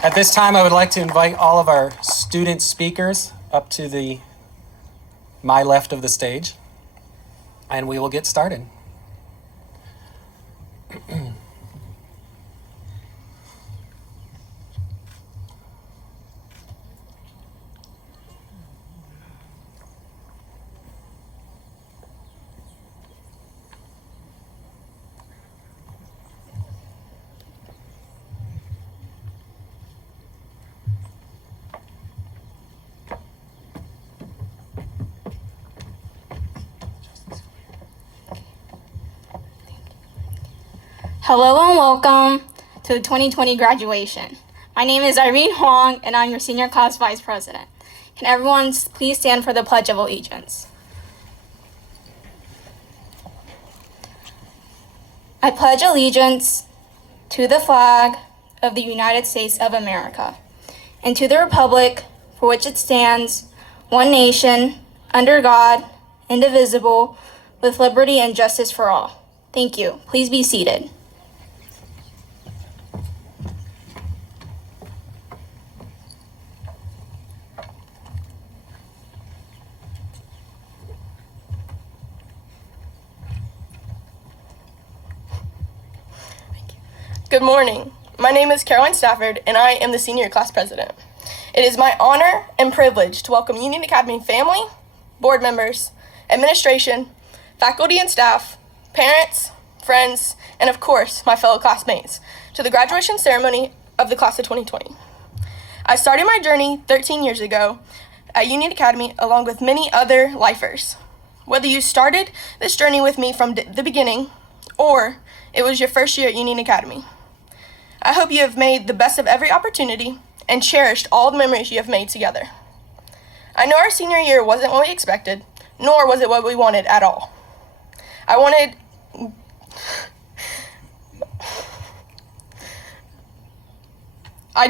At this time, I would like to invite all of our student speakers up to my left of the stage, and we will get started. Hello and welcome to the 2020 graduation. My name is Irene Huang and I'm your senior class vice president. Can everyone please stand for the Pledge of Allegiance? I pledge allegiance to the flag of the United States of America and to the republic for which it stands, one nation, under God, indivisible, with liberty and justice for all. Thank you. Please be seated. Good morning. My name is Caroline Stafford, and I am the senior class president. It is my honor and privilege to welcome Union Academy family, board members, administration, faculty and staff, parents, friends, and of course, my fellow classmates to the graduation ceremony of the class of 2020. I started my journey 13 years ago at Union Academy along with many other lifers. Whether you started this journey with me from the beginning or it was your first year at Union Academy, I hope you have made the best of every opportunity and cherished all the memories you have made together. I know our senior year wasn't what we expected, nor was it what we wanted at all. I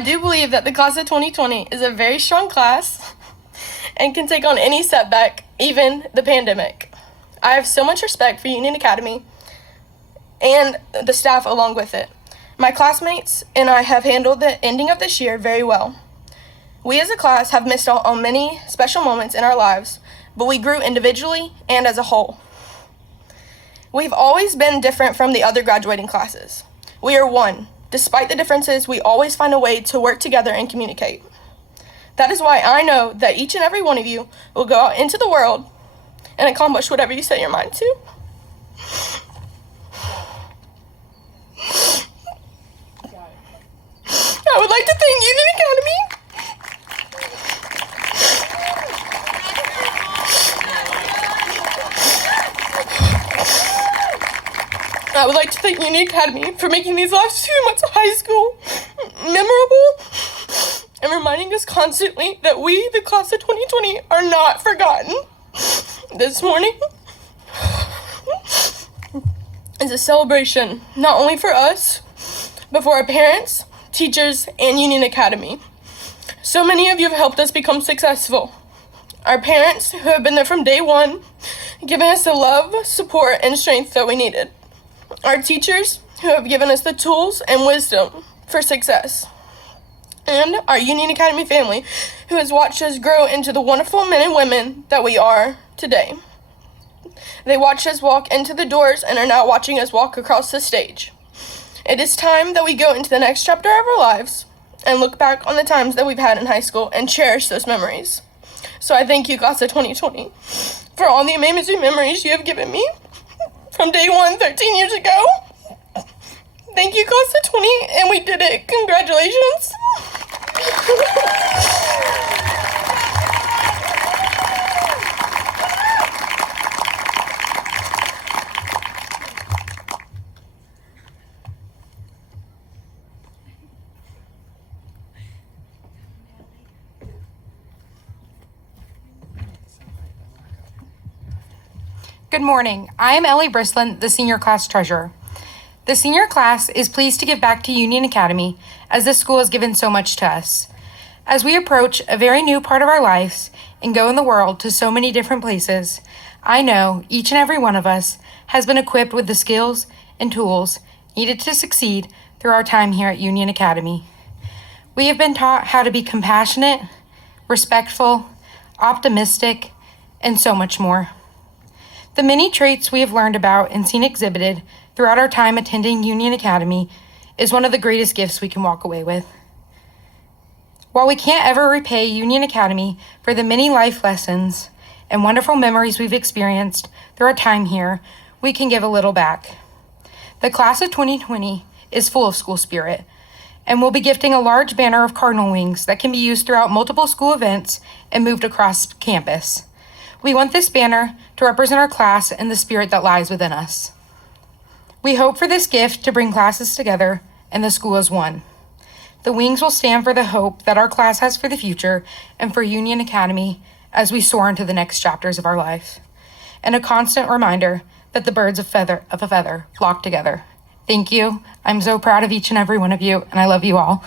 do believe that the class of 2020 is a very strong class and can take on any setback, even the pandemic. I have so much respect for Union Academy and the staff along with it. My classmates and I have handled the ending of this year very well. We as a class have missed out on many special moments in our lives, but we grew individually and as a whole. We've always been different from the other graduating classes. We are one. Despite the differences, we always find a way to work together and communicate. That is why I know that each and every one of you will go out into the world and accomplish whatever you set your mind to. I would like to thank Union Academy. I would like to thank Union Academy for making these last 2 months of high school memorable and reminding us constantly that we, the class of 2020, are not forgotten. This morning is a celebration not only for us, but for our parents, teachers, and Union Academy. So many of you have helped us become successful. Our parents, who have been there from day one, giving us the love, support, and strength that we needed. Our teachers, who have given us the tools and wisdom for success. And our Union Academy family, who has watched us grow into the wonderful men and women that we are today. They watched us walk into the doors and are now watching us walk across the stage. It is time that we go into the next chapter of our lives and look back on the times that we've had in high school and cherish those memories. So I thank you, class of 2020, for all the amazing memories you have given me from day one 13 years ago. Thank you, class of 20, and we did it. Congratulations. Good morning. I am Ellie Brislin, the senior class treasurer. The senior class is pleased to give back to Union Academy as this school has given so much to us. As we approach a very new part of our lives and go in the world to so many different places, I know each and every one of us has been equipped with the skills and tools needed to succeed through our time here at Union Academy. We have been taught how to be compassionate, respectful, optimistic, and so much more. The many traits we have learned about and seen exhibited throughout our time attending Union Academy is one of the greatest gifts we can walk away with. While we can't ever repay Union Academy for the many life lessons and wonderful memories we've experienced through our time here, we can give a little back. The class of 2020 is full of school spirit, and we'll be gifting a large banner of cardinal wings that can be used throughout multiple school events and moved across campus. We want this banner to represent our class and the spirit that lies within us. We hope for this gift to bring classes together and the school as one. The wings will stand for the hope that our class has for the future and for Union Academy as we soar into the next chapters of our life. And a constant reminder that the birds of a feather flock together. Thank you. I'm so proud of each and every one of you, and I love you all.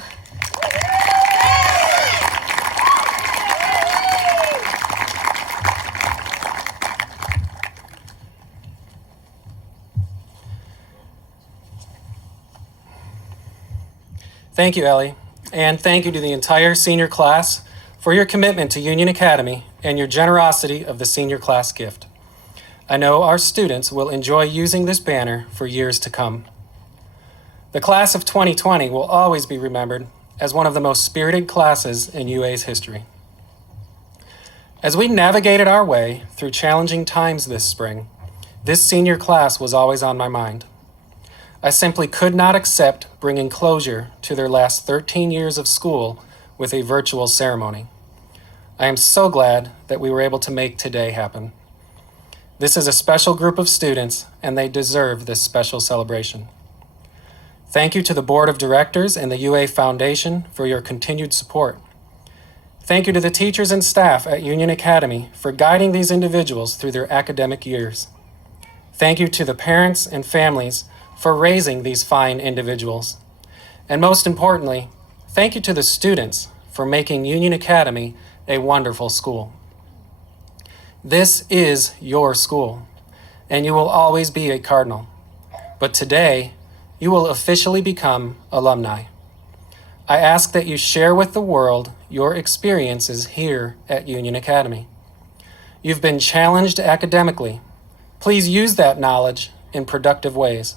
Thank you, Ellie, and thank you to the entire senior class for your commitment to Union Academy and your generosity of the senior class gift. I know our students will enjoy using this banner for years to come. The class of 2020 will always be remembered as one of the most spirited classes in UA's history. As we navigated our way through challenging times this spring, this senior class was always on my mind. I simply could not accept bringing closure to their last 13 years of school with a virtual ceremony. I am so glad that we were able to make today happen. This is a special group of students, and they deserve this special celebration. Thank you to the Board of Directors and the UA Foundation for your continued support. Thank you to the teachers and staff at Union Academy for guiding these individuals through their academic years. Thank you to the parents and families for raising these fine individuals. And most importantly, thank you to the students for making Union Academy a wonderful school. This is your school, and you will always be a Cardinal. But today, you will officially become alumni. I ask that you share with the world your experiences here at Union Academy. You've been challenged academically. Please use that knowledge in productive ways.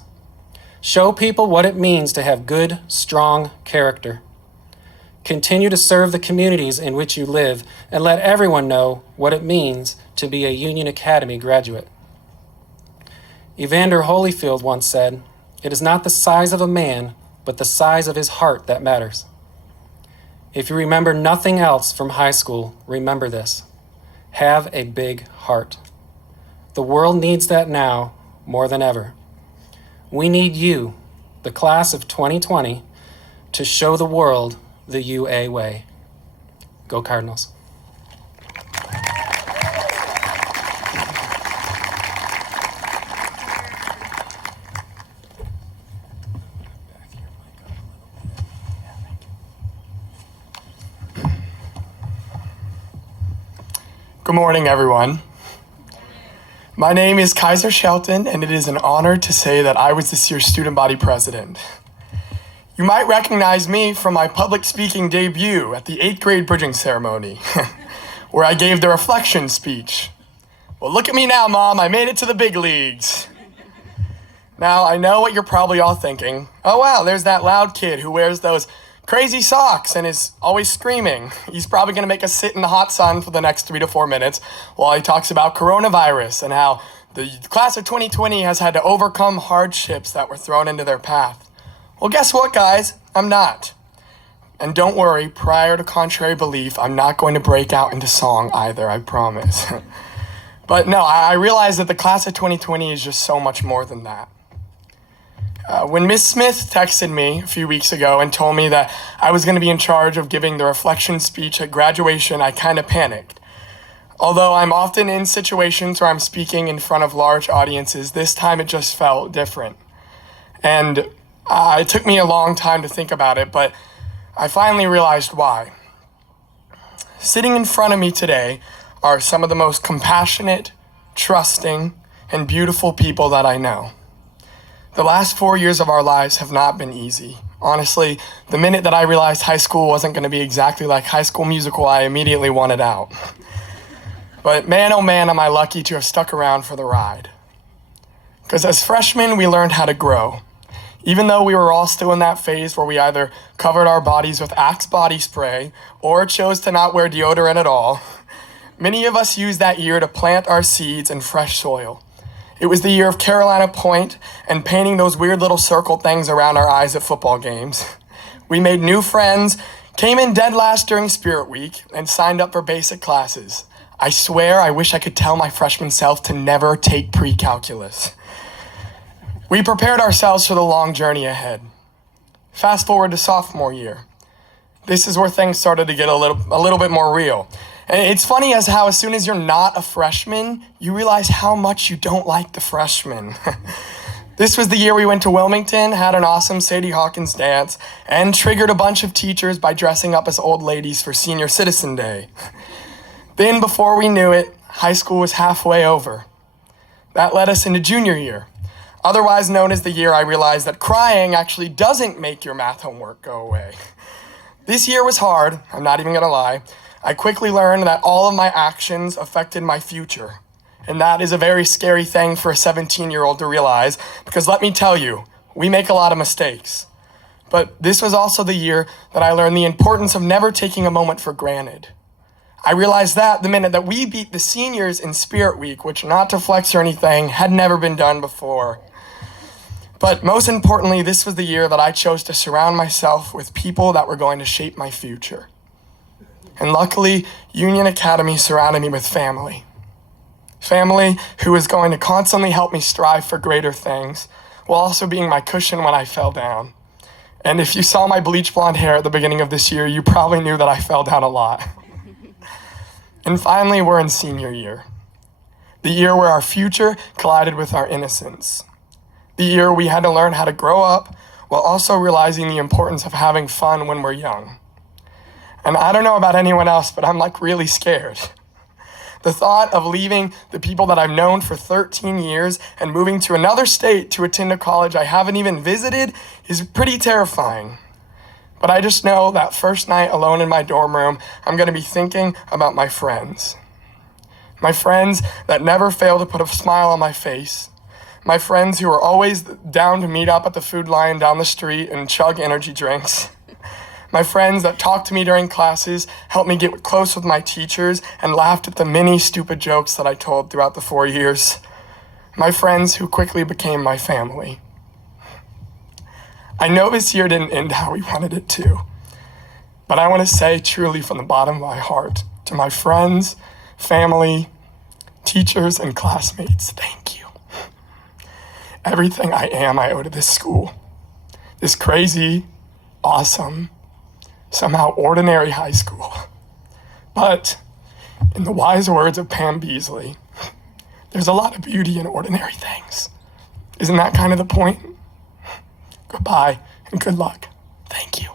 Show people what it means to have good, strong character. Continue to serve the communities in which you live and let everyone know what it means to be a Union Academy graduate. Evander Holyfield once said, "It is not the size of a man, but the size of his heart that matters." If you remember nothing else from high school, remember this. Have a big heart. The world needs that now more than ever. We need you, the class of 2020, to show the world the UA way. Go Cardinals. Good morning, everyone. My name is Kaiser Shelton, and it is an honor to say that I was this year's student body president. You might recognize me from my public speaking debut at the 8th grade bridging ceremony, where I gave the reflection speech. Well, look at me now, Mom, I made it to the big leagues. Now, I know what you're probably all thinking. Oh, wow, there's that loud kid who wears those crazy socks and is always screaming. He's probably gonna make us sit in the hot sun for the next 3 to 4 minutes while he talks about coronavirus and how the class of 2020 has had to overcome hardships that were thrown into their path. Well, guess what, guys? I'm not. And don't worry, prior to contrary belief, I'm not going to break out into song either, I promise. But no, I realize that the class of 2020 is just so much more than that. When Miss Smith texted me a few weeks ago and told me that I was going to be in charge of giving the reflection speech at graduation, I kind of panicked. Although I'm often in situations where I'm speaking in front of large audiences, this time it just felt different. And it took me a long time to think about it, but I finally realized why. Sitting in front of me today are some of the most compassionate, trusting, and beautiful people that I know. The last 4 years of our lives have not been easy, Honestly, the minute that I realized high school wasn't going to be exactly like High School Musical, I immediately wanted out. But man, oh man, am I lucky to have stuck around for the ride. Because as freshmen, we learned how to grow. Even though we were all still in that phase where we either covered our bodies with Axe body spray or chose to not wear deodorant at all, many of us used that year to plant our seeds in fresh soil. It was the year of Carolina Point and painting those weird little circle things around our eyes at football games. We made new friends, came in dead last during Spirit Week, and signed up for basic classes. I swear I wish I could tell my freshman self to never take pre-calculus. We prepared ourselves for the long journey ahead. Fast forward to sophomore year. This is where things started to get a little bit more real. And it's funny as how as soon as you're not a freshman, you realize how much you don't like the freshmen. This was the year we went to Wilmington, had an awesome Sadie Hawkins dance, and triggered a bunch of teachers by dressing up as old ladies for Senior Citizen Day. Then before we knew it, high school was halfway over. That led us into junior year, otherwise known as the year I realized that crying actually doesn't make your math homework go away. This year was hard, I'm not even gonna lie. I quickly learned that all of my actions affected my future. And that is a very scary thing for a 17-year-old to realize, because let me tell you, we make a lot of mistakes. But this was also the year that I learned the importance of never taking a moment for granted. I realized that the minute that we beat the seniors in Spirit Week, which, not to flex or anything, had never been done before. But most importantly, this was the year that I chose to surround myself with people that were going to shape my future. And luckily, Union Academy surrounded me with family. Family who was going to constantly help me strive for greater things, while also being my cushion when I fell down. And if you saw my bleach blonde hair at the beginning of this year, you probably knew that I fell down a lot. And finally, we're in senior year. The year where our future collided with our innocence. The year we had to learn how to grow up while also realizing the importance of having fun when we're young. And I don't know about anyone else, but I'm like really scared. The thought of leaving the people that I've known for 13 years and moving to another state to attend a college I haven't even visited is pretty terrifying. But I just know that first night alone in my dorm room, I'm gonna be thinking about my friends. My friends that never fail to put a smile on my face. My friends who are always down to meet up at the Food Lion down the street and chug energy drinks. My friends that talked to me during classes, helped me get close with my teachers, and laughed at the many stupid jokes that I told throughout the 4 years. My friends who quickly became my family. I know this year didn't end how we wanted it to, but I want to say truly from the bottom of my heart to my friends, family, teachers, and classmates, thank you. Everything I am, I owe to this school. This crazy, awesome, somehow ordinary high school. But in the wise words of Pam Beasley, there's a lot of beauty in ordinary things. Isn't that kind of the point? Goodbye and good luck. Thank you.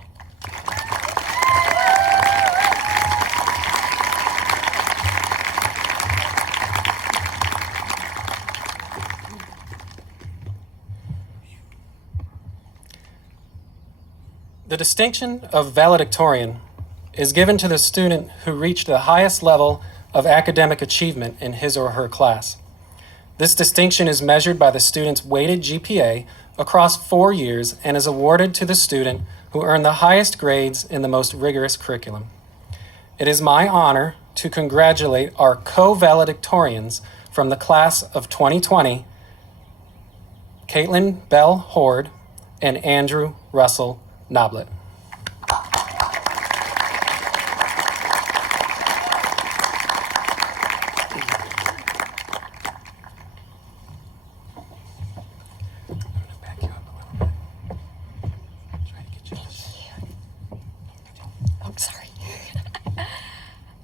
The distinction of valedictorian is given to the student who reached the highest level of academic achievement in his or her class. This distinction is measured by the student's weighted GPA across 4 years and is awarded to the student who earned the highest grades in the most rigorous curriculum. It is my honor to congratulate our co-valedictorians from the class of 2020, Caitlin Bell Horde and Andrew Russell Noblet.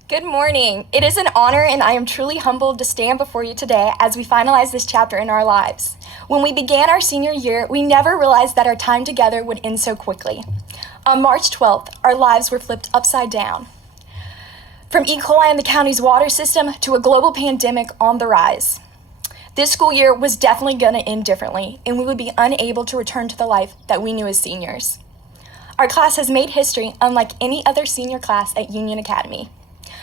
Good morning. It is an honor and I am truly humbled to stand before you today as we finalize this chapter in our lives. When we began our senior year, we never realized that our time together would end so quickly. On March 12th, our lives were flipped upside down. From E. coli in the county's water system to a global pandemic on the rise. This school year was definitely going to end differently, and we would be unable to return to the life that we knew as seniors. Our class has made history unlike any other senior class at Union Academy.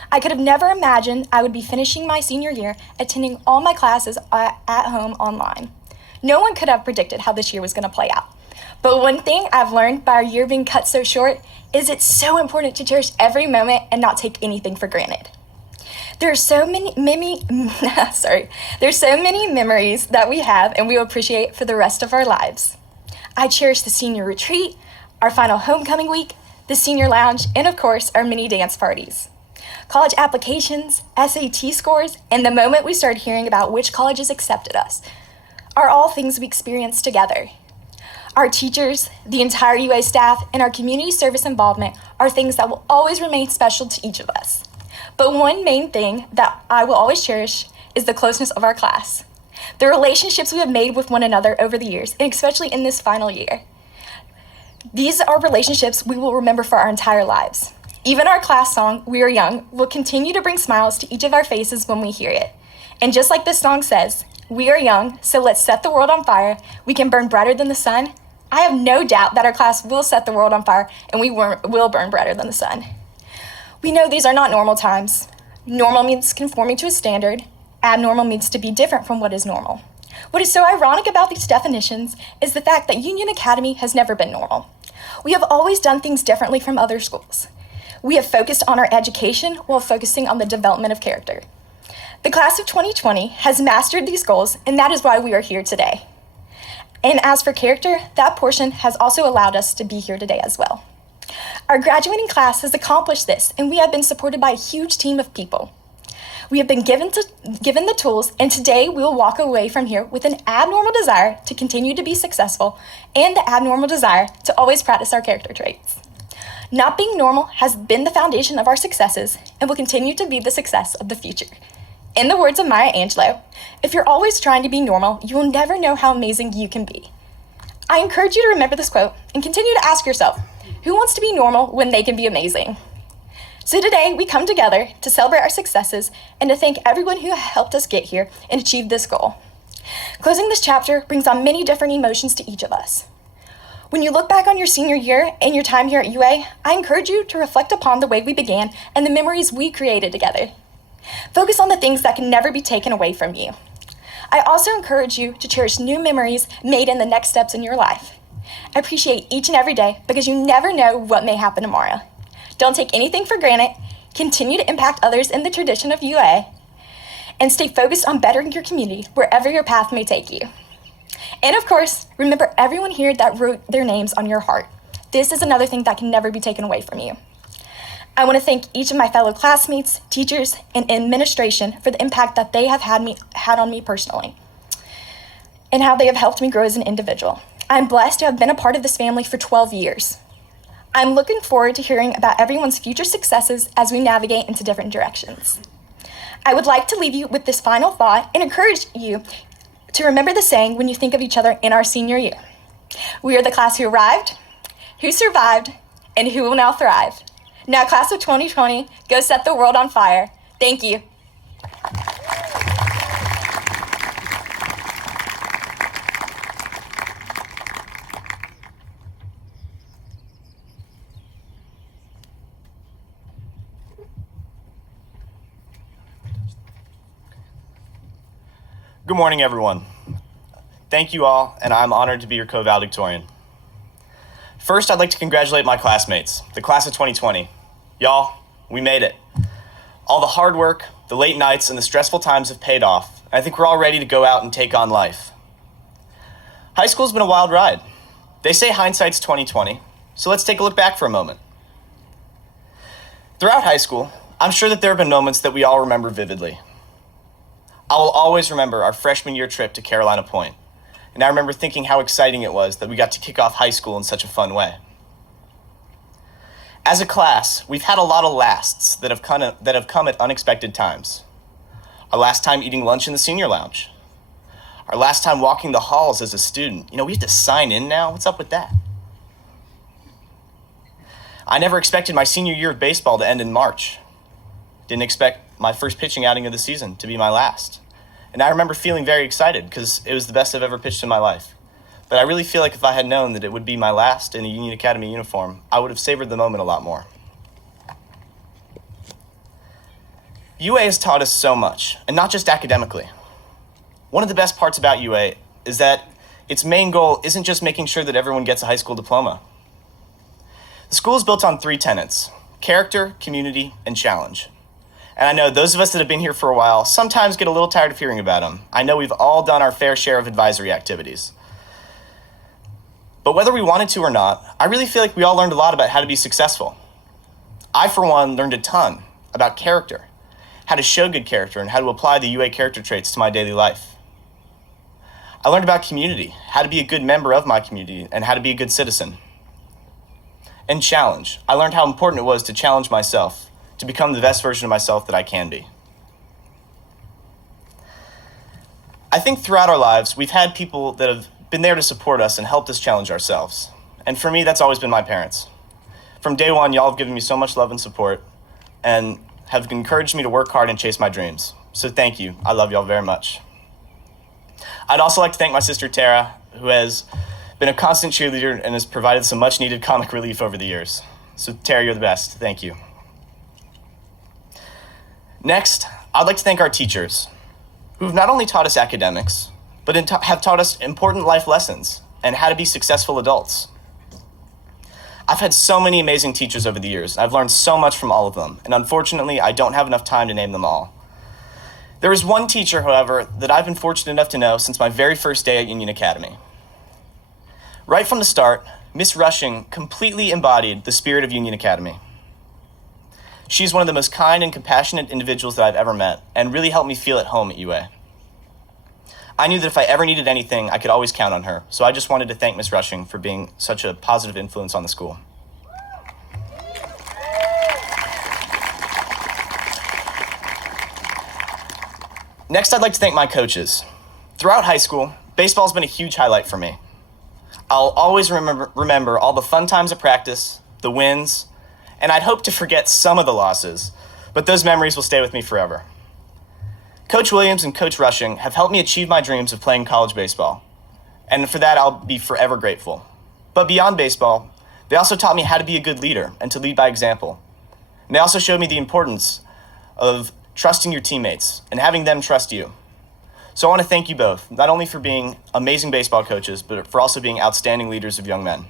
I could have never imagined I would be finishing my senior year attending all my classes at home online. No one could have predicted how this year was going to play out. But one thing I've learned by our year being cut so short is it's so important to cherish every moment and not take anything for granted. There's so many memories that we have and we will appreciate for the rest of our lives. I cherish the senior retreat, our final homecoming week, the senior lounge, and of course, our mini dance parties. College applications, SAT scores, and the moment we started hearing about which colleges accepted us are all things we experienced together. Our teachers, the entire UA staff, and our community service involvement are things that will always remain special to each of us. But one main thing that I will always cherish is the closeness of our class. The relationships we have made with one another over the years, and especially in this final year. These are relationships we will remember for our entire lives. Even our class song, We Are Young, will continue to bring smiles to each of our faces when we hear it. And just like this song says, we are young, so let's set the world on fire. We can burn brighter than the sun. I have no doubt that our class will set the world on fire and we will burn brighter than the sun. We know these are not normal times. Normal means conforming to a standard. Abnormal means to be different from what is normal. What is so ironic about these definitions is the fact that Union Academy has never been normal. We have always done things differently from other schools. We have focused on our education while focusing on the development of character. The class of 2020 has mastered these goals, and that is why we are here today. And as for character, that portion has also allowed us to be here today as well. Our graduating class has accomplished this, and we have been supported by a huge team of people. We have been given the tools, and today we will walk away from here with an abnormal desire to continue to be successful and the abnormal desire to always practice our character traits. Not being normal has been the foundation of our successes and will continue to be the success of the future. In the words of Maya Angelou, if you're always trying to be normal, you will never know how amazing you can be. I encourage you to remember this quote and continue to ask yourself, who wants to be normal when they can be amazing? So today we come together to celebrate our successes and to thank everyone who helped us get here and achieve this goal. Closing this chapter brings on many different emotions to each of us. When you look back on your senior year and your time here at UA, I encourage you to reflect upon the way we began and the memories we created together. Focus on the things that can never be taken away from you. I also encourage you to cherish new memories made in the next steps in your life. Appreciate each and every day because you never know what may happen tomorrow. Don't take anything for granted, continue to impact others in the tradition of UA, and stay focused on bettering your community wherever your path may take you. And of course, remember everyone here that wrote their names on your heart. This is another thing that can never be taken away from you. I want to thank each of my fellow classmates, teachers, and administration for the impact that they have had on me personally, and how they have helped me grow as an individual. I'm blessed to have been a part of this family for 12 years. I'm looking forward to hearing about everyone's future successes as we navigate into different directions. I would like to leave you with this final thought and encourage you to remember the saying when you think of each other in our senior year. We are the class who arrived, who survived, and who will now thrive. Now, class of 2020, go set the world on fire. Thank you. Good morning, everyone. Thank you all, and I'm honored to be your co-valedictorian. First, I'd like to congratulate my classmates, the class of 2020. Y'all, we made it. All the hard work, the late nights, and the stressful times have paid off. I think we're all ready to go out and take on life. High school's been a wild ride. They say hindsight's 20/20, so let's take a look back for a moment. Throughout high school, I'm sure that there have been moments that we all remember vividly. I will always remember our freshman year trip to Carolina Point, and I remember thinking how exciting it was that we got to kick off high school in such a fun way. As a class, we've had a lot of lasts that have come at unexpected times. Our last time eating lunch in the senior lounge. Our last time walking the halls as a student. We have to sign in now? What's up with that? I never expected my senior year of baseball to end in March. Didn't expect my first pitching outing of the season to be my last. And I remember feeling very excited because it was the best I've ever pitched in my life. but I really feel like if I had known that it would be my last in a Union Academy uniform, I would have savored the moment a lot more. UA has taught us so much, and not just academically. One of the best parts about UA is that its main goal isn't just making sure that everyone gets a high school diploma. The school is built on 3 tenets: character, community, and challenge. And I know those of us that have been here for a while sometimes get a little tired of hearing about them. I know we've all done our fair share of advisory activities. But whether we wanted to or not, I really feel like we all learned a lot about how to be successful. I, for one, learned a ton about character, how to show good character, and how to apply the UA character traits to my daily life. I learned about community, how to be a good member of my community, and how to be a good citizen. And challenge. I learned how important it was to challenge myself, to become the best version of myself that I can be. I think throughout our lives, we've had people that have been there to support us and helped us challenge ourselves. And for me, that's always been my parents. From day one, y'all have given me so much love and support and have encouraged me to work hard and chase my dreams. So thank you. I love y'all very much. I'd also like to thank my sister Tara, who has been a constant cheerleader and has provided some much needed comic relief over the years. So Tara, you're the best. Thank you. Next, I'd like to thank our teachers, who have not only taught us academics, but have taught us important life lessons and how to be successful adults. I've had so many amazing teachers over the years. I've learned so much from all of them, and unfortunately, I don't have enough time to name them all. There is one teacher, however, that I've been fortunate enough to know since my very first day at Union Academy. Right from the start, Miss Rushing completely embodied the spirit of Union Academy. She's one of the most kind and compassionate individuals that I've ever met, and really helped me feel at home at UA. I knew that if I ever needed anything, I could always count on her, so I just wanted to thank Miss Rushing for being such a positive influence on the school. Next, I'd like to thank my coaches. Throughout high school, baseball's been a huge highlight for me. I'll always remember all the fun times at practice, the wins, and I'd hope to forget some of the losses, but those memories will stay with me forever. Coach Williams and Coach Rushing have helped me achieve my dreams of playing college baseball, and for that I'll be forever grateful. But beyond baseball, they also taught me how to be a good leader and to lead by example. And they also showed me the importance of trusting your teammates and having them trust you. So I want to thank you both, not only for being amazing baseball coaches, but for also being outstanding leaders of young men.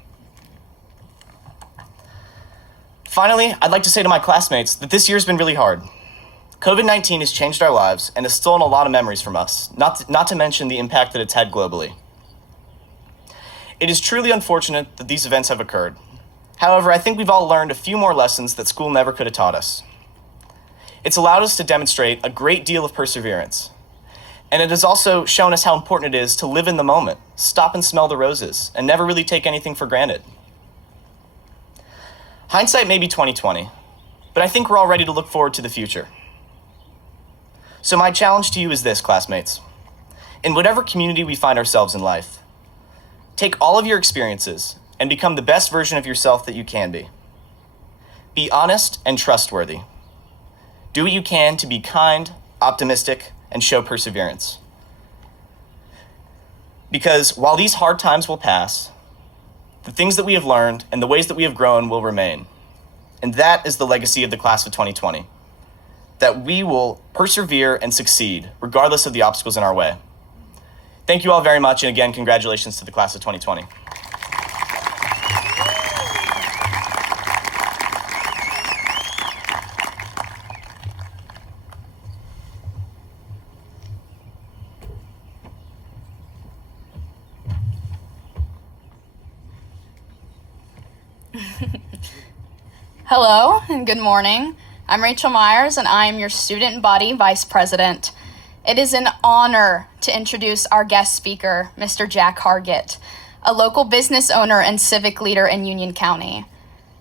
Finally, I'd like to say to my classmates that this year's been really hard. COVID-19 has changed our lives and has stolen a lot of memories from us, not to mention the impact that it's had globally. It is truly unfortunate that these events have occurred. However, I think we've all learned a few more lessons that school never could have taught us. It's allowed us to demonstrate a great deal of perseverance. And it has also shown us how important it is to live in the moment, stop and smell the roses, and never really take anything for granted. Hindsight may be 20/20, but I think we're all ready to look forward to the future. So my challenge to you is this, classmates. In whatever community we find ourselves in life, take all of your experiences and become the best version of yourself that you can be. Be honest and trustworthy. Do what you can to be kind, optimistic, and show perseverance. Because while these hard times will pass, the things that we have learned and the ways that we have grown will remain. And that is the legacy of the class of 2020. That we will persevere and succeed regardless of the obstacles in our way. Thank you all very much, and again, congratulations to the class of 2020. Hello and good morning. I'm Rachel Myers and I am your Student Body Vice President. It is an honor to introduce our guest speaker, Mr. Jack Hargett, a local business owner and civic leader in Union County.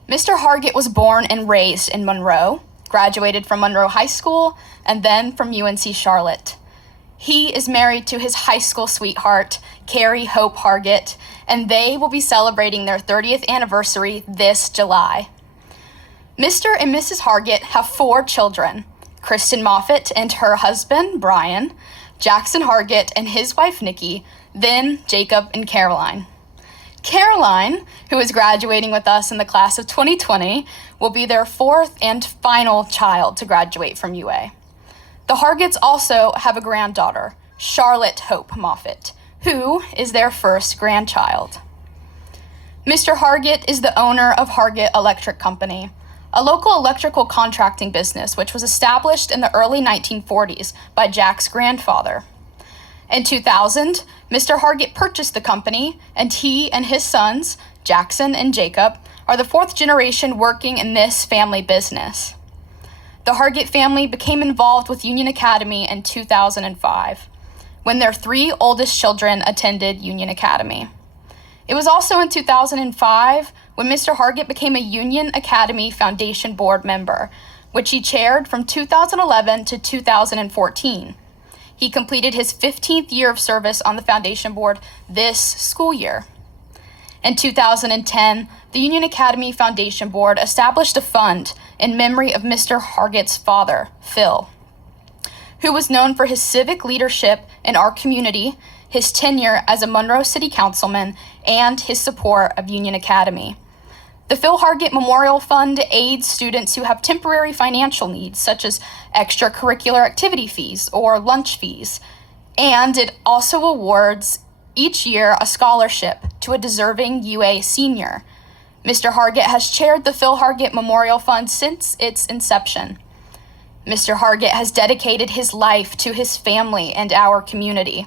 Mr. Hargett was born and raised in Monroe, graduated from Monroe High School, and then from UNC Charlotte. He is married to his high school sweetheart, Carrie Hope Hargett, and they will be celebrating their 30th anniversary this July. Mr. and Mrs. Hargett have 4 children, Kristen Moffitt and her husband, Brian, Jackson Hargett and his wife, Nikki, then Jacob and Caroline. Caroline, who is graduating with us in the class of 2020, will be their fourth and final child to graduate from UA. The Hargets also have a granddaughter, Charlotte Hope Moffett, who is their first grandchild. Mr. Hargett is the owner of Hargett Electric Company, a local electrical contracting business which was established in the early 1940s by Jack's grandfather. In 2000, Mr. Hargett purchased the company, and he and his sons, Jackson and Jacob, are the fourth generation working in this family business. The Hargett family became involved with Union Academy in 2005, when their three oldest children attended Union Academy. It was also in 2005 when Mr. Hargett became a Union Academy Foundation Board member, which he chaired from 2011 to 2014. He completed his 15th year of service on the Foundation Board this school year. In 2010, the Union Academy Foundation Board established a fund in memory of Mr. Hargett's father, Phil, who was known for his civic leadership in our community, his tenure as a Monroe City Councilman, and his support of Union Academy. The Phil Hargett Memorial Fund aids students who have temporary financial needs, such as extracurricular activity fees or lunch fees, and it also awards each year a scholarship to a deserving UA senior. Mr. Hargett has chaired the Phil Hargett Memorial Fund since its inception. Mr. Hargett has dedicated his life to his family and our community.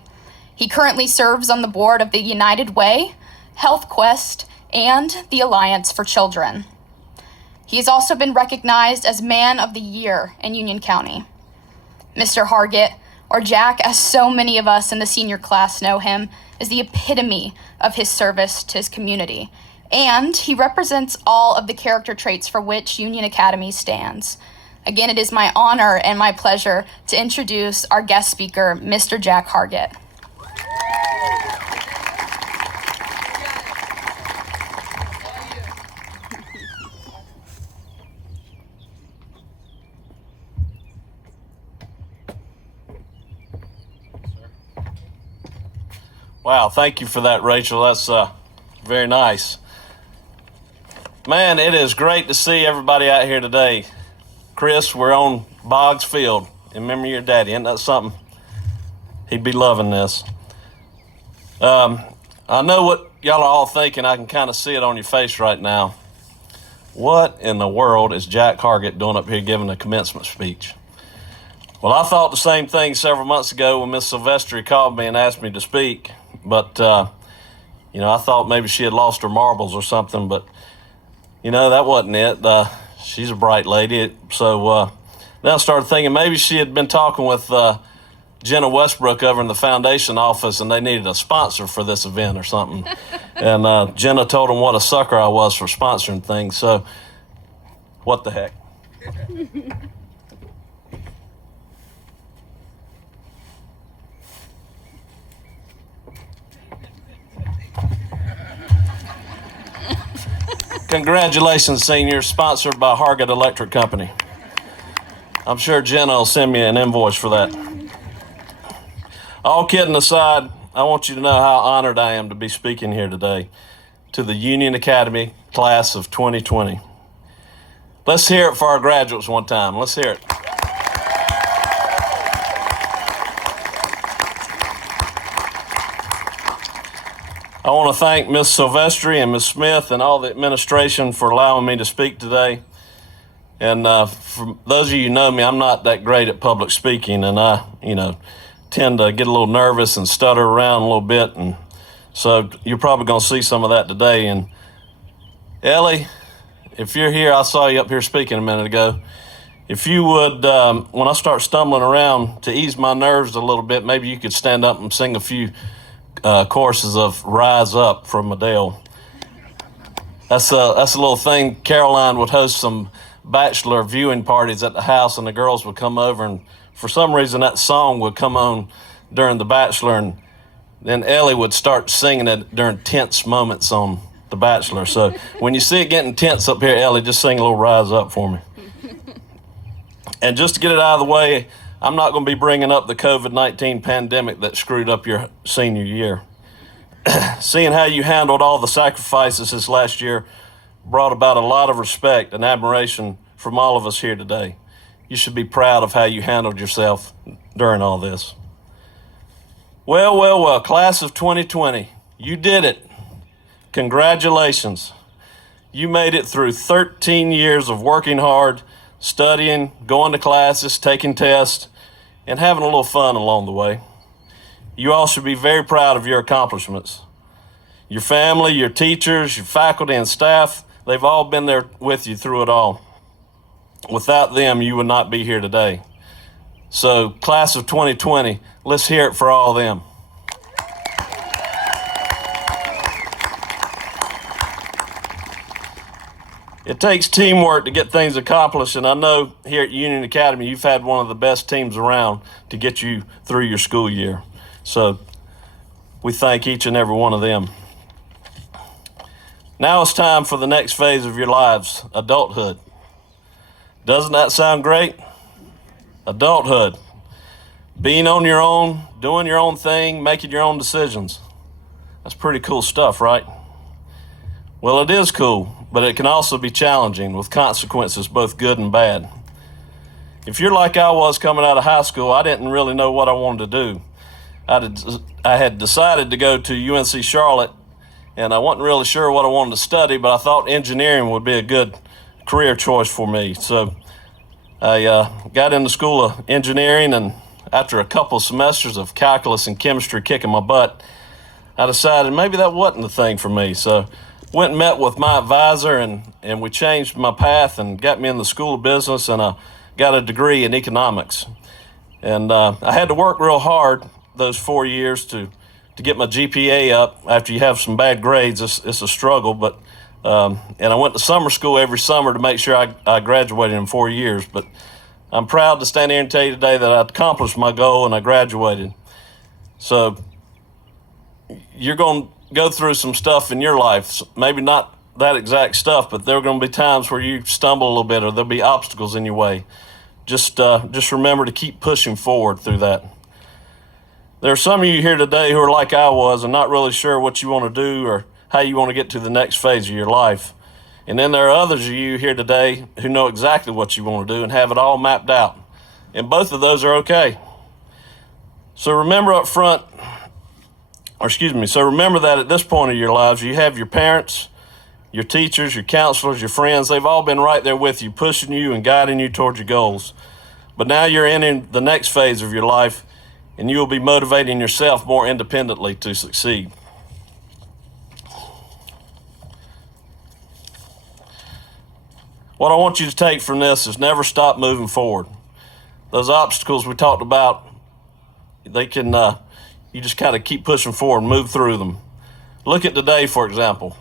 He currently serves on the board of the United Way, Health Quest, and the Alliance for Children. He has also been recognized as Man of the Year in Union County. Mr. Hargett, or Jack as so many of us in the senior class know him, is the epitome of his service to his community, and he represents all of the character traits for which Union Academy stands. Again, it is my honor and my pleasure to introduce our guest speaker, Mr. Jack Hargett. Wow, thank you for that, Rachel. That's very nice. Man, it is great to see everybody out here today. Chris, we're on Boggs Field in memory of your daddy. Isn't that something? He'd be loving this. I know what y'all are all thinking. I can kind of see it on your face right now. What in the world is Jack Hargett doing up here giving a commencement speech? Well, I thought the same thing several months ago when Miss Silvestri called me and asked me to speak. But, I thought maybe she had lost her marbles or something. But, that wasn't it. She's a bright lady. So then I started thinking maybe she had been talking with Jenna Westbrook over in the foundation office and they needed a sponsor for this event or something. And Jenna told them what a sucker I was for sponsoring things. So what the heck? Congratulations, seniors, sponsored by Hargett Electric Company. I'm sure Jenna will send me an invoice for that. All kidding aside, I want you to know how honored I am to be speaking here today to the Union Academy class of 2020. Let's hear it for our graduates one time. Let's hear it. I want to thank Ms. Silvestri and Ms. Smith and all the administration for allowing me to speak today. And for those of you who know me, I'm not that great at public speaking, and I, tend to get a little nervous and stutter around a little bit. And so you're probably going to see some of that today. And Ellie, if you're here, I saw you up here speaking a minute ago. If you would, when I start stumbling around, to ease my nerves a little bit, maybe you could stand up and sing a few courses of Rise Up from Adele. That's a little thing. Caroline would host some bachelor viewing parties at the house, and the girls would come over, and for some reason that song would come on during the bachelor, and then Ellie would start singing it during tense moments on the bachelor. So when you see it getting tense up here, Ellie, just sing a little Rise Up for me. And just to get it out of the way, I'm not going to be bringing up the COVID-19 pandemic that screwed up your senior year. Seeing how you handled all the sacrifices this last year brought about a lot of respect and admiration from all of us here today. You should be proud of how you handled yourself during all this. Well, class of 2020, you did it. Congratulations. You made it through 13 years of working hard, studying, going to classes, taking tests, and having a little fun along the way. You all should be very proud of your accomplishments. Your family, your teachers, your faculty and staff, they've all been there with you through it all. Without them, you would not be here today. So, class of 2020, let's hear it for all of them. It takes teamwork to get things accomplished, and I know here at Union Academy, you've had one of the best teams around to get you through your school year. So, we thank each and every one of them. Now it's time for the next phase of your lives, adulthood. Doesn't that sound great? Adulthood. Being on your own, doing your own thing, making your own decisions. That's pretty cool stuff, right? Well, it is cool, but it can also be challenging with consequences both good and bad. If you're like I was coming out of high school, I didn't really know what I wanted to do. I had decided to go to UNC Charlotte, and I wasn't really sure what I wanted to study, but I thought engineering would be a good career choice for me. So I got into School of Engineering, and after a couple semesters of calculus and chemistry kicking my butt, I decided maybe that wasn't the thing for me. So went and met with my advisor, and we changed my path and got me in the School of Business, and I got a degree in economics. And I had to work real hard those 4 years to get my GPA up. After you have some bad grades, it's a struggle, but and I went to summer school every summer to make sure I graduated in 4 years. But I'm proud to stand here and tell you today that I accomplished my goal and I graduated. So you're going to go through some stuff in your life, maybe not that exact stuff, but there are going to be times where you stumble a little bit or there'll be obstacles in your way. Just remember to keep pushing forward through that. There are some of you here today who are like I was and not really sure what you want to do or how you want to get to the next phase of your life. And then there are others of you here today who know exactly what you want to do and have it all mapped out. And both of those are okay. So remember that at this point of your lives, you have your parents, your teachers, your counselors, your friends. They've all been right there with you, pushing you and guiding you towards your goals. But now you're in the next phase of your life, and you will be motivating yourself more independently to succeed. What I want you to take from this is never stop moving forward. Those obstacles we talked about, they can, you just kind of keep pushing forward and move through them. Look at today, for example.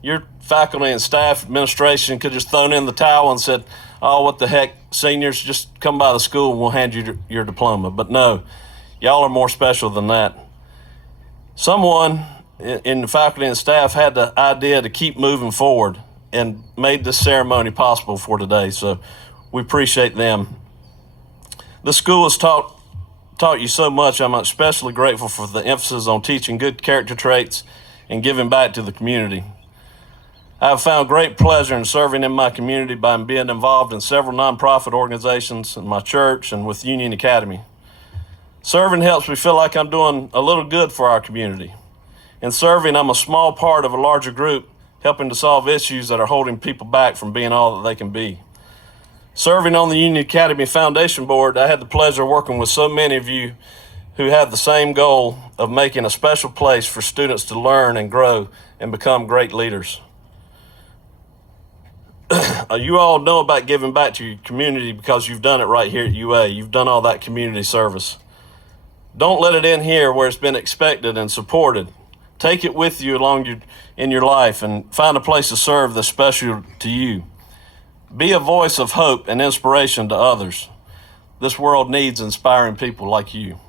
Your faculty and staff administration could have just thrown in the towel and said, oh, what the heck, seniors, just come by the school and we'll hand you your diploma. But no, y'all are more special than that. Someone in the faculty and staff had the idea to keep moving forward and made this ceremony possible for today. So we appreciate them. This school has taught you so much. I'm especially grateful for the emphasis on teaching good character traits and giving back to the community. I have found great pleasure in serving in my community by being involved in several nonprofit organizations in my church and with Union Academy. Serving helps me feel like I'm doing a little good for our community. In serving, I'm a small part of a larger group, helping to solve issues that are holding people back from being all that they can be. Serving on the Union Academy Foundation Board, I had the pleasure of working with so many of you who have the same goal of making a special place for students to learn and grow and become great leaders. You all know about giving back to your community because you've done it right here at UA. You've done all that community service. Don't let it end here where it's been expected and supported. Take it with you in your life and find a place to serve that's special to you. Be a voice of hope and inspiration to others. This world needs inspiring people like you.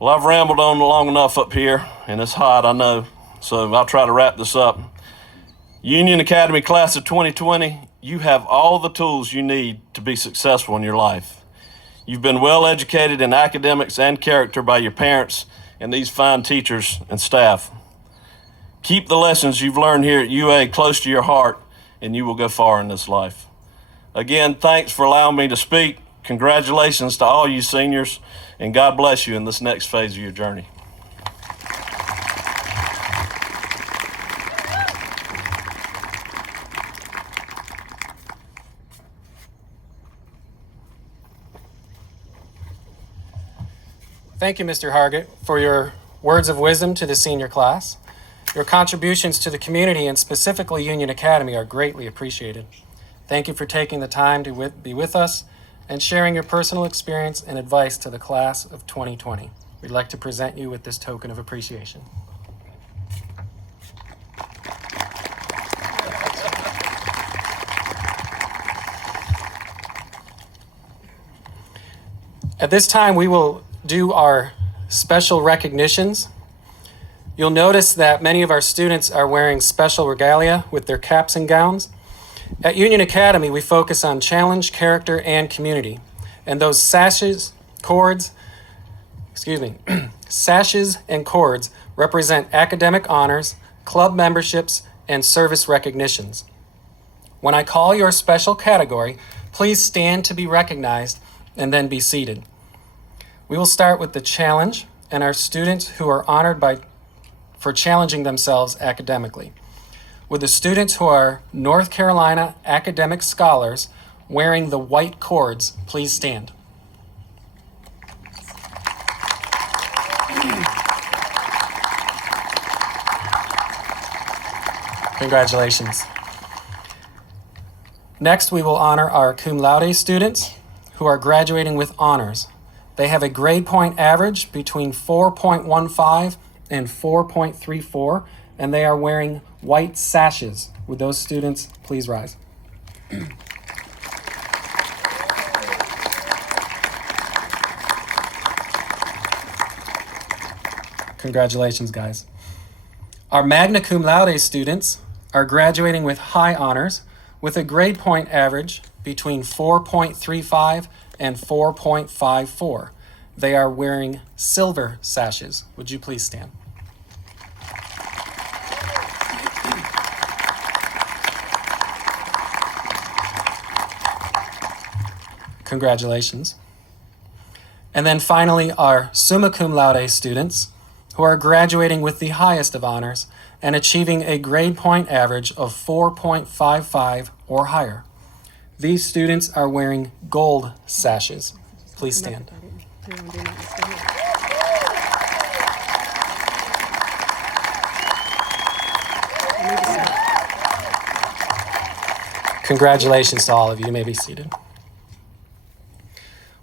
Well, I've rambled on long enough up here, and it's hot, I know, so I'll try to wrap this up. Union Academy Class of 2020, you have all the tools you need to be successful in your life. You've been well educated in academics and character by your parents and these fine teachers and staff. Keep the lessons you've learned here at UA close to your heart, and you will go far in this life. Again, thanks for allowing me to speak. Congratulations to all you seniors, and God bless you in this next phase of your journey. Thank you, Mr. Hargett, for your words of wisdom to the senior class. Your contributions to the community and specifically Union Academy are greatly appreciated. Thank you for taking the time to be with us and sharing your personal experience and advice to the class of 2020. We'd like to present you with this token of appreciation. At this time, we will do our special recognitions. You'll notice that many of our students are wearing special regalia with their caps and gowns. At Union Academy, we focus on challenge, character, and community. And those sashes and cords represent academic honors, club memberships, and service recognitions. When I call your special category, please stand to be recognized and then be seated. We will start with the challenge and our students who are honored for challenging themselves academically. With the students who are North Carolina academic scholars wearing the white cords, please stand. Congratulations. Next, we will honor our cum laude students who are graduating with honors. They have a grade point average between 4.15 and 4.34, and they are wearing white sashes. Would those students please rise? Congratulations, guys. Our magna cum laude students are graduating with high honors with a grade point average between 4.35 and 4.54. They are wearing silver sashes. Would you please stand? Congratulations. And then finally, our summa cum laude students who are graduating with the highest of honors and achieving a grade point average of 4.55 or higher. These students are wearing gold sashes. Please stand. Congratulations to all of you. You may be seated.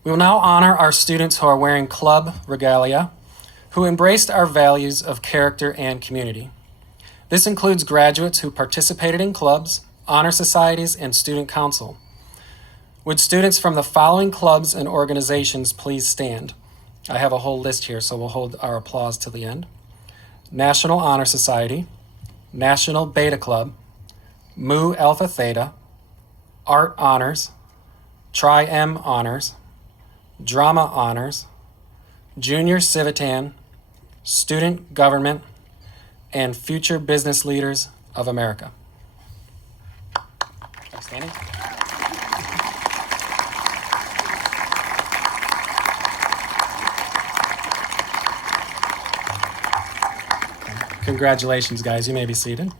We will now honor our students who are wearing club regalia, who embraced our values of character and community. This includes graduates who participated in clubs, honor societies, and student council. Would students from the following clubs and organizations please stand? I have a whole list here, so we'll hold our applause till the end. National Honor Society, National Beta Club, Mu Alpha Theta, Art Honors, Tri-M Honors, Drama Honors, Junior Civitan, Student Government, and Future Business Leaders of America. Outstanding. Congratulations, guys. You may be seated.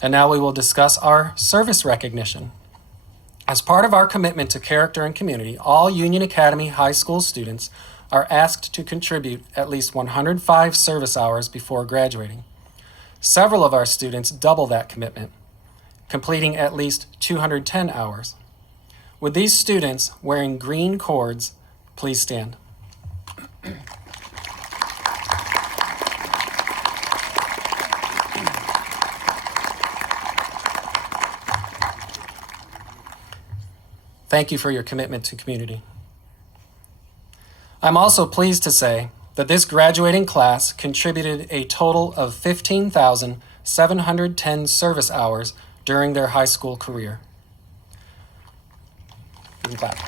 And now we will discuss our service recognition. As part of our commitment to character and community, all Union Academy High School students are asked to contribute at least 105 service hours before graduating. Several of our students double that commitment, completing at least 210 hours. With these students wearing green cords, please stand. Thank you for your commitment to community. I'm also pleased to say that this graduating class contributed a total of 15,710 service hours during their high school career. You can clap.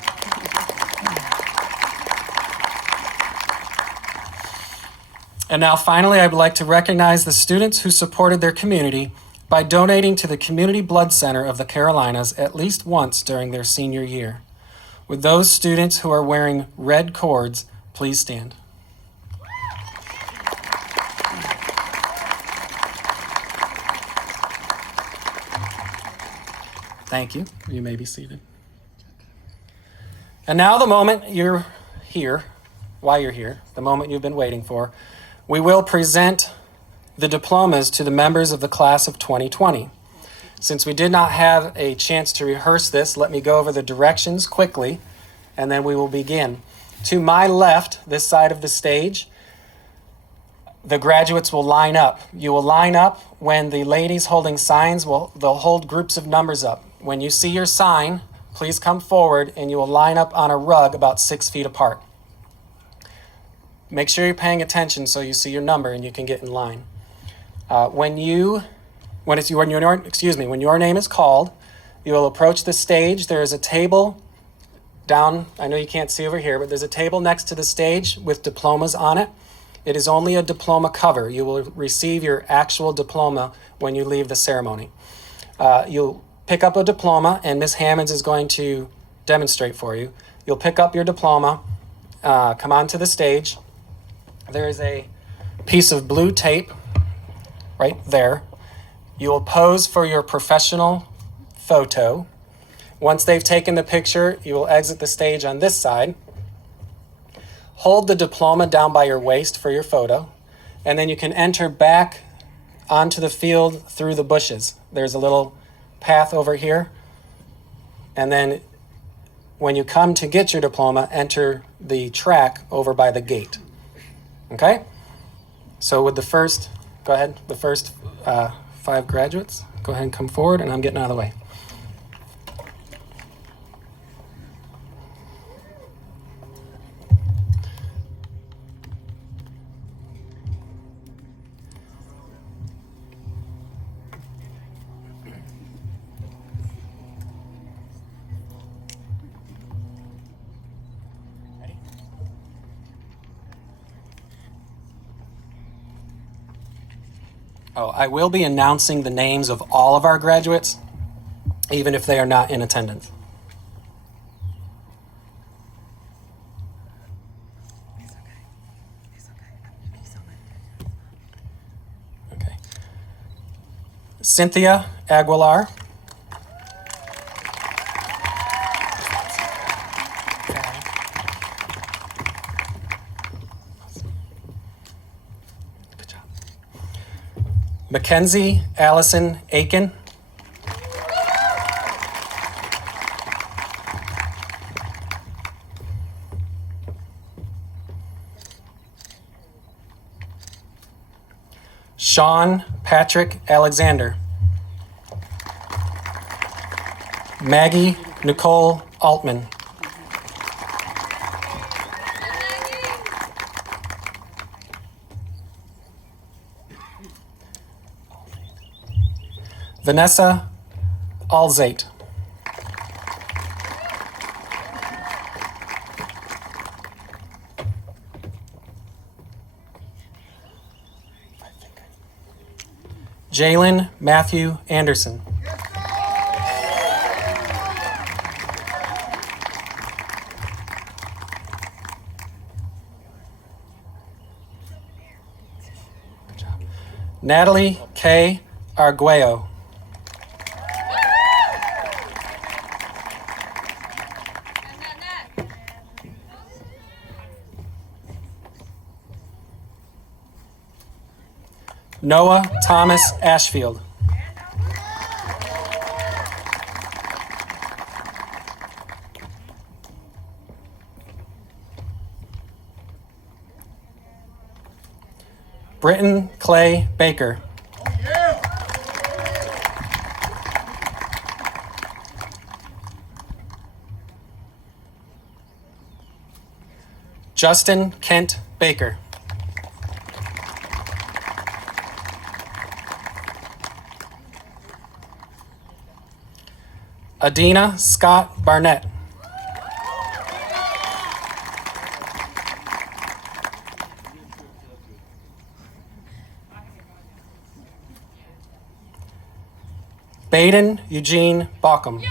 And now finally, I would like to recognize the students who supported their community by donating to the Community Blood Center of the Carolinas at least once during their senior year. Would those students who are wearing red cords please stand? Thank you. You may be seated. And now the moment you're here, why you're here, the moment you've been waiting for, we will present the diplomas to the members of the class of 2020. Since we did not have a chance to rehearse this, let me go over the directions quickly, and then we will begin. To my left, this side of the stage, the graduates will line up. You will line up when the ladies holding signs, they'll hold groups of numbers up. When you see your sign, please come forward and you will line up on a rug about 6 feet apart. Make sure you're paying attention so you see your number and you can get in line. When your name is called, you will approach the stage. There is a table down, I know you can't see over here, but there's a table next to the stage with diplomas on it. It is only a diploma cover. You will receive your actual diploma when you leave the ceremony. You'll pick up a diploma and Ms. Hammonds is going to demonstrate for you. You'll pick up your diploma, come onto the stage. There is a piece of blue tape right there. You will pose for your professional photo. Once they've taken the picture, you will exit the stage on this side. Hold the diploma down by your waist for your photo, and then you can enter back onto the field through the bushes. There's a little path over here, and then when you come to get your diploma, enter the track over by the gate. Okay? So with the first 5 graduates, go ahead and come forward, and I'm getting out of the way. Oh, I will be announcing the names of all of our graduates, even if they are not in attendance. Okay. Cynthia Aguilar. Mackenzie Allison Aiken. Sean Patrick Alexander. Maggie Nicole Altman. Vanessa Alzate. Jalen Matthew Anderson. Good job. Natalie K. Arguello. Noah Thomas Ashfield. Britton Clay Baker. Justin Kent Baker. Adina Scott Barnett. Baden Eugene Baucom.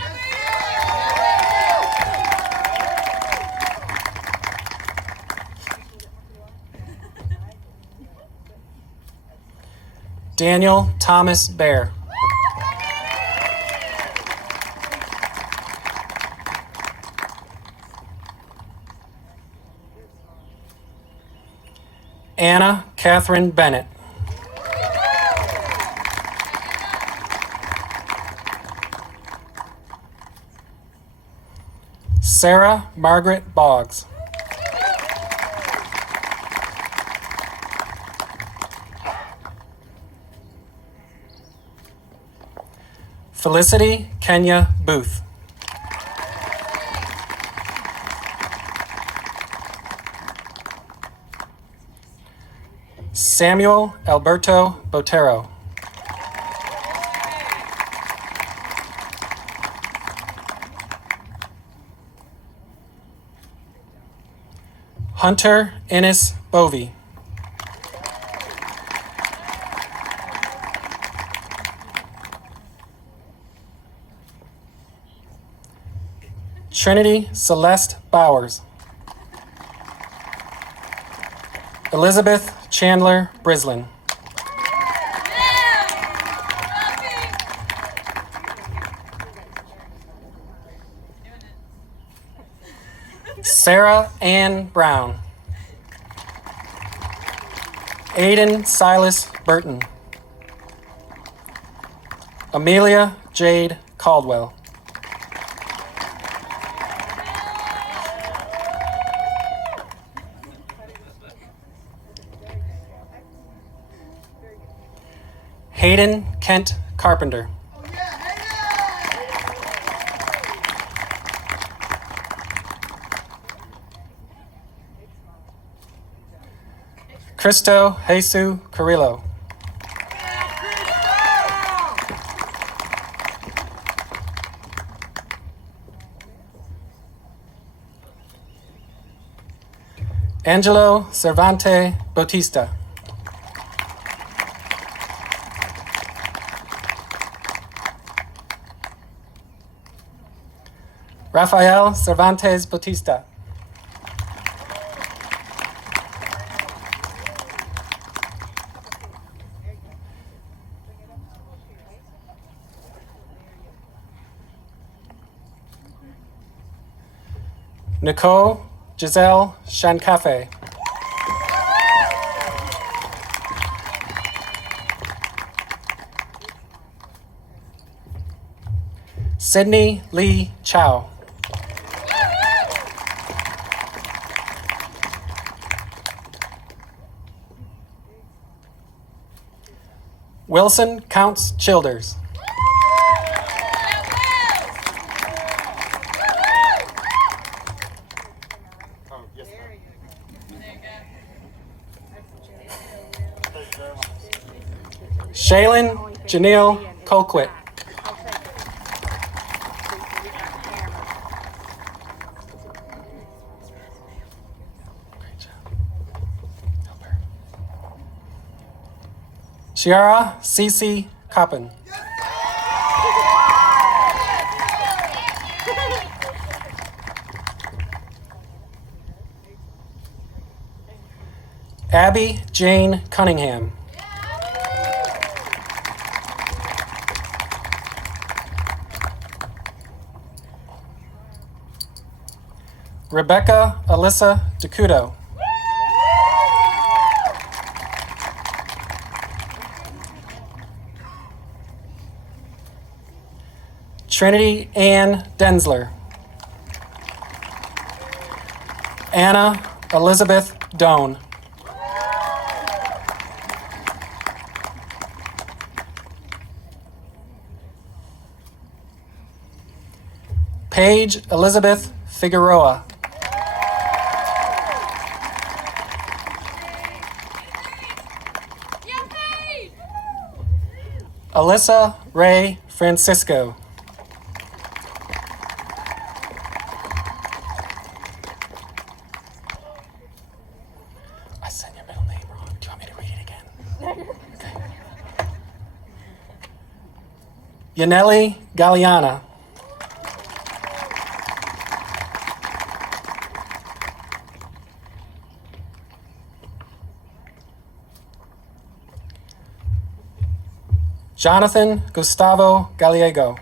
Daniel Thomas Bear. Anna Catherine Bennett. Sarah Margaret Boggs. Felicity Kenya Booth. Samuel Alberto Botero. Hunter Ennis Bovey. Trinity Celeste Bowers. Elizabeth Chandler Brislin. Sarah Ann Brown. Aiden Silas Burton. Amelia Jade Caldwell. Hayden Kent Carpenter. Cristo Jesus Carrillo. Angelo Cervante Bautista. Rafael Cervantes Bautista. Nicole Giselle Shancafe. Sydney Lee Chow. Wilson Counts Childers. Shaylin Janelle Colquitt. Ciara Cece Coppin. Abby Jane Cunningham. Rebecca Alyssa DeCudo. Trinity Ann Densler. Anna Elizabeth Doan. Paige Elizabeth Figueroa. Alyssa Ray Francisco. I said your middle name wrong. Do you want me to read it again? Okay. Yaneli Galeana. Jonathan Gustavo Gallego.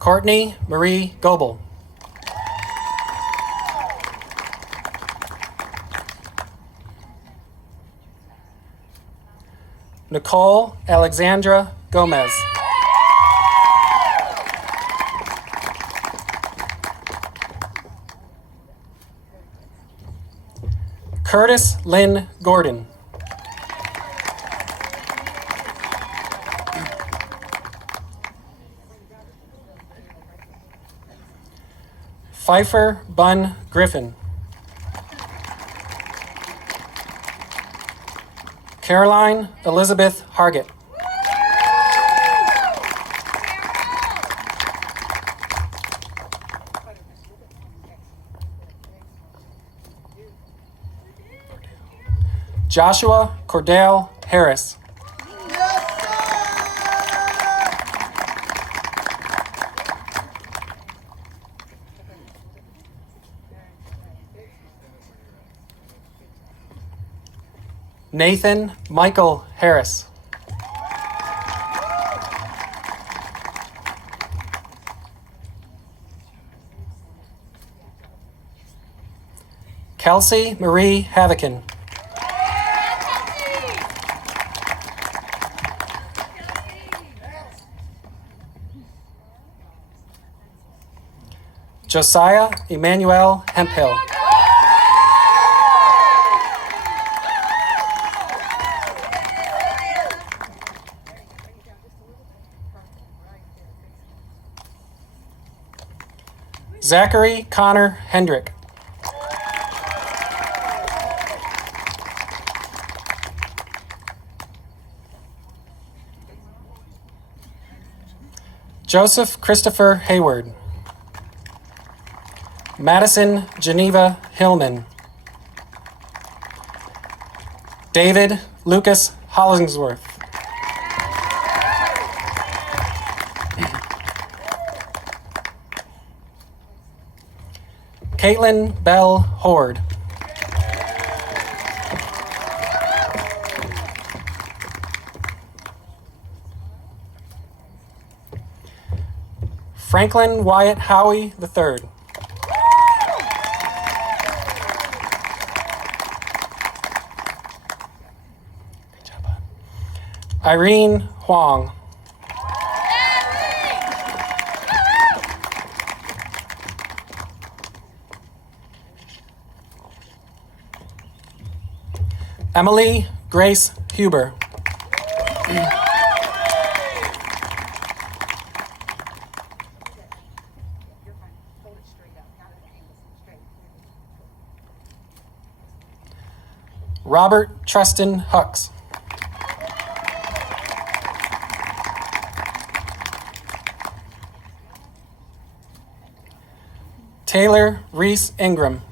Courtney Marie Goebel. Nicole Alexandra Gomez. Curtis Lynn Gordon. Pfeiffer Bunn Griffin. Caroline Elizabeth Hargett. Joshua Cordell Harris. Nathan Michael Harris. Kelsey Marie Havikin. Josiah Emmanuel Hemphill. Zachary Connor Hendrick. Joseph Christopher Hayward. Madison Geneva Hillman. David Lucas Hollingsworth. Caitlin Bell Horde. Franklin Wyatt Howie III. Irene Huang. Emily Grace Huber. Robert Trustin Hux. Taylor Reese Ingram.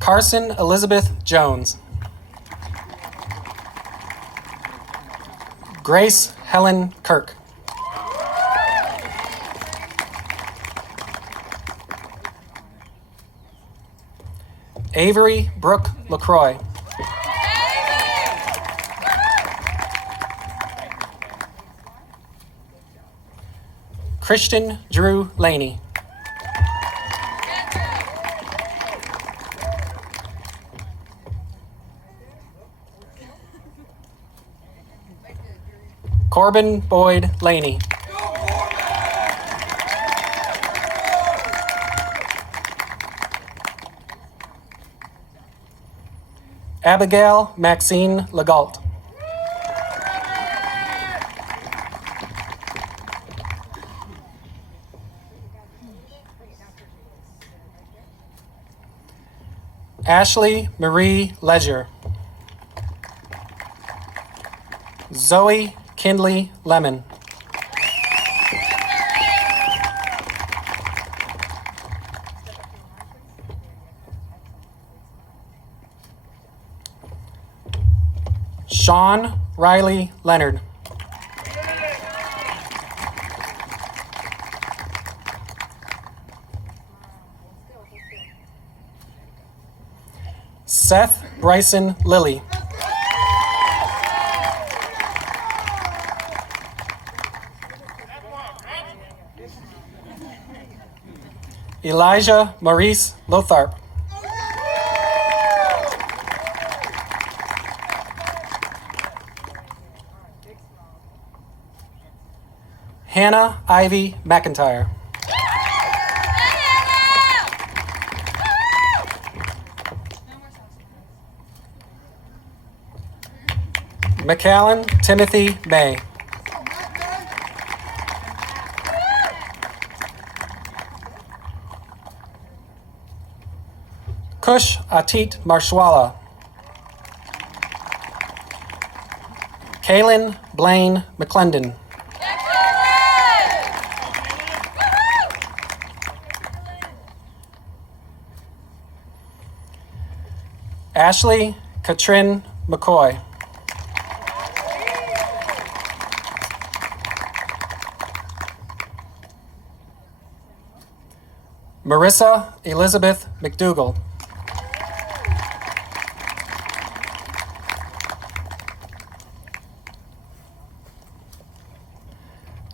Carson Elizabeth Jones. Grace Helen Kirk. Avery Brooke LaCroix. Christian Drew Laney. Corbin Boyd Laney. Abigail Maxine Legault. Ashley Marie Ledger. Zoe Kindley Lemon. Sean Riley Leonard. Seth Bryson Lilly. Elijah Maurice Lotharp. Hannah Ivy McIntyre. McAllen Timothy May. Kush Atit Marshwala. Kaylin Blaine McClendon. Ashley Katrin McCoy. Marissa Elizabeth McDougall.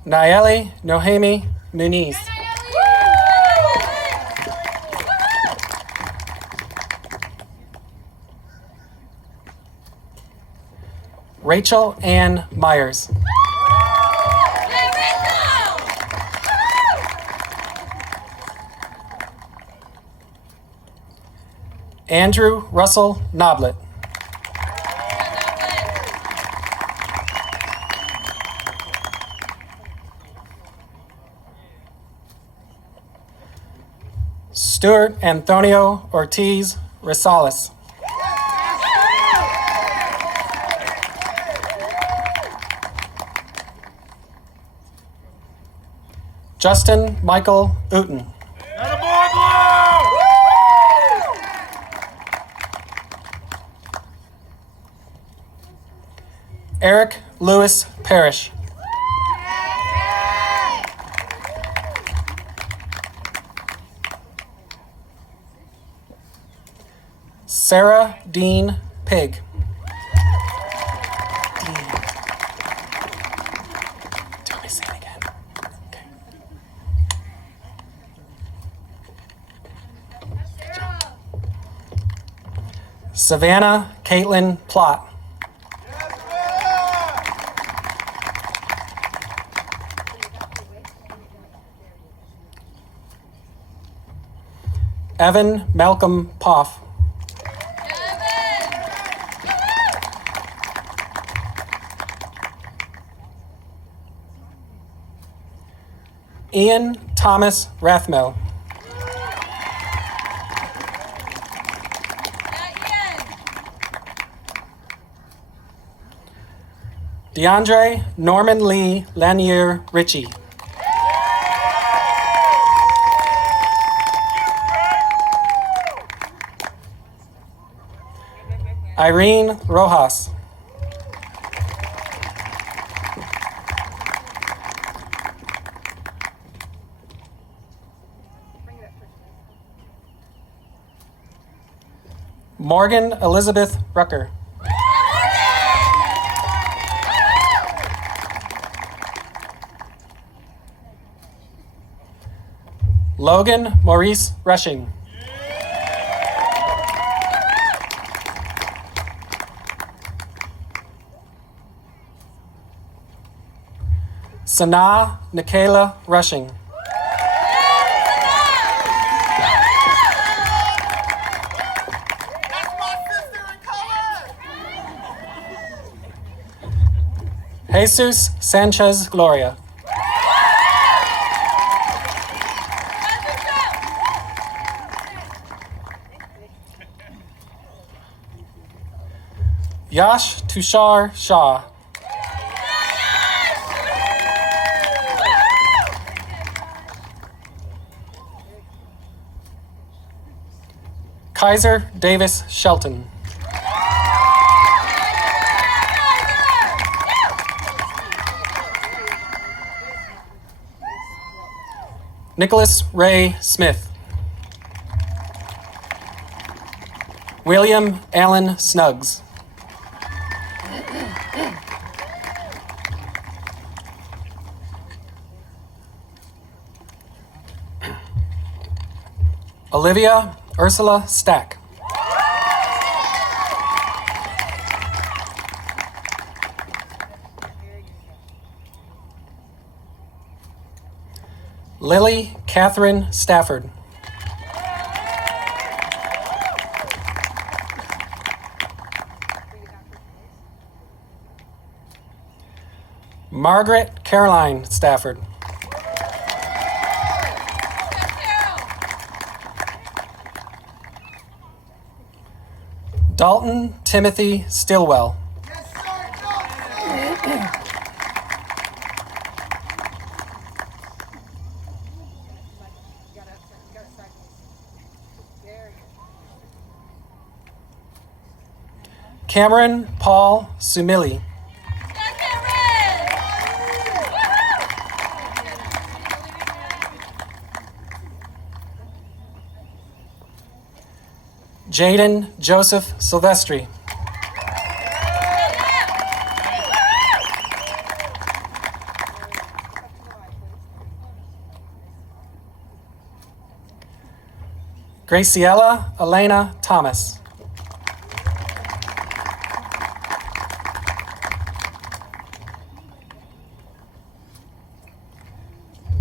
Nayeli Nohemi Muniz. Rachel Ann Myers. Andrew Russell Noblet. Stuart Antonio Ortiz Rosales. Justin Michael Uten. Eric Lewis Parrish. Sarah Dean Pig. Do you want me to say it again? Okay. Good job. Savannah Caitlin Plott. Evan Malcolm Poff. Ian Thomas Rathmel. DeAndre Norman Lee Lanier Ritchie. Irene Rojas. Morgan Elizabeth Rucker. Logan Maurice Rushing. Sanaa Nikayla Rushing. Jesus Sanchez Gloria. Yash Tushar Shah. Kaiser Davis Shelton. Nicholas Ray Smith. William Allen Snuggs. Olivia Ursula Stack. Lily Catherine Stafford. Margaret Caroline Stafford. Dalton Timothy Stillwell. Cameron Paul Sumili. Jaden Joseph Silvestri. Graciela Elena Thomas.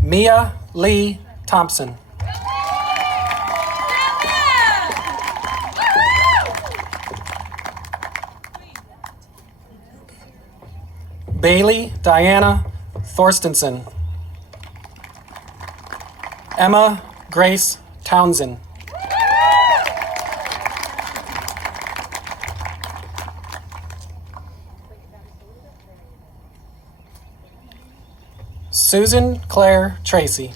Mia Lee Thompson. Bailey Diana Thorstensen. Emma Grace Townsend. Susan Claire Tracy.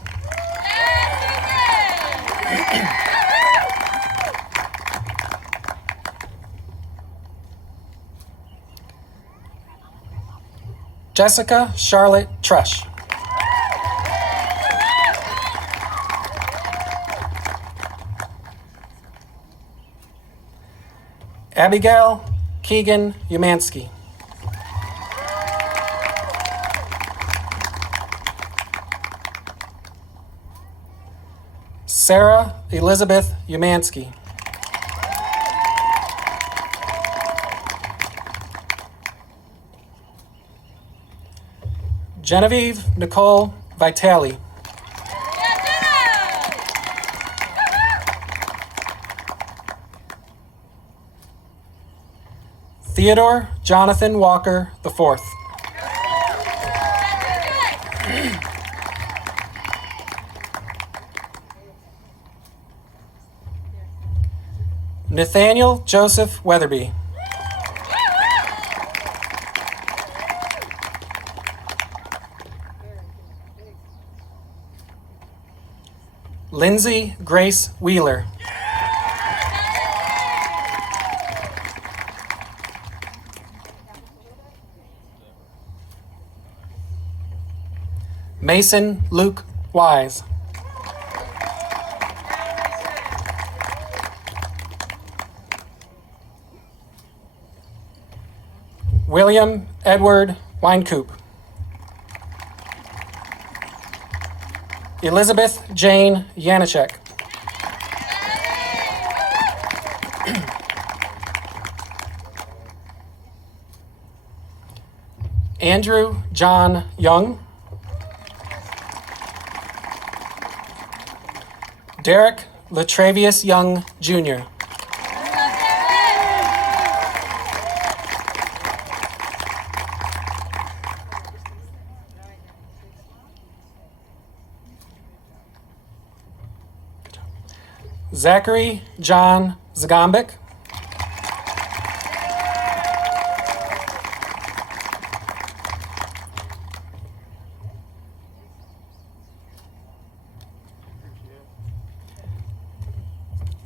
Jessica Charlotte Trush. Abigail Keegan Umansky. Sarah Elizabeth Umansky. Genevieve Nicole Vitale. Theodore Jonathan Walker IV. Nathaniel Joseph Weatherby. Lindsay Grace Wheeler. Mason Luke Wise. William Edward Weinkoop. Elizabeth Jane Janacek. Andrew John Young. Derek Latravius Young, Jr. Zachary John Zagombic.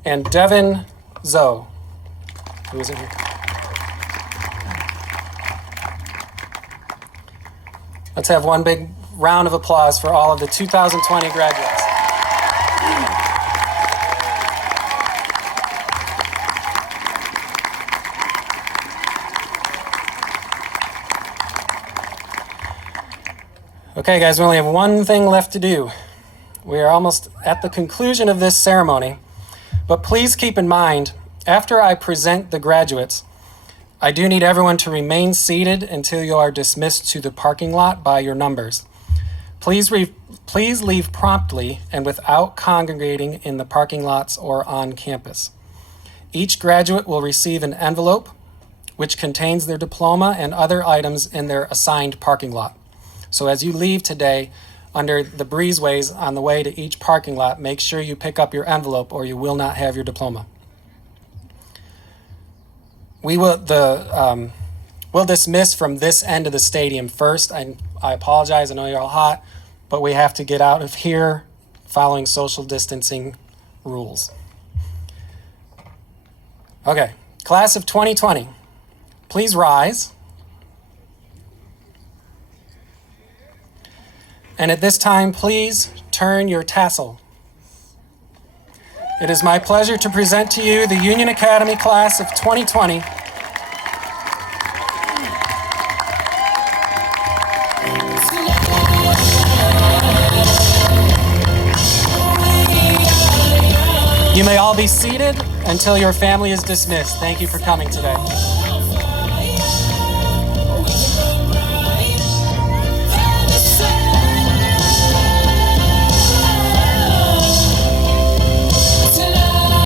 And Devin Zoe, who is in here. Let's have one big round of applause for all of the 2020 graduates. Okay, guys, we only have one thing left to do. We are almost at the conclusion of this ceremony, but please keep in mind, after I present the graduates, I do need everyone to remain seated until you are dismissed to the parking lot by your numbers. Please leave promptly and without congregating in the parking lots or on campus. Each graduate will receive an envelope which contains their diploma and other items in their assigned parking lot. So as you leave today, under the breezeways on the way to each parking lot, make sure you pick up your envelope or you will not have your diploma. We'll dismiss from this end of the stadium first. I apologize, I know you're all hot, but we have to get out of here following social distancing rules. Okay, class of 2020, please rise. And at this time, please turn your tassel. It is my pleasure to present to you the Union Academy class of 2020. You may all be seated until your family is dismissed. Thank you for coming today.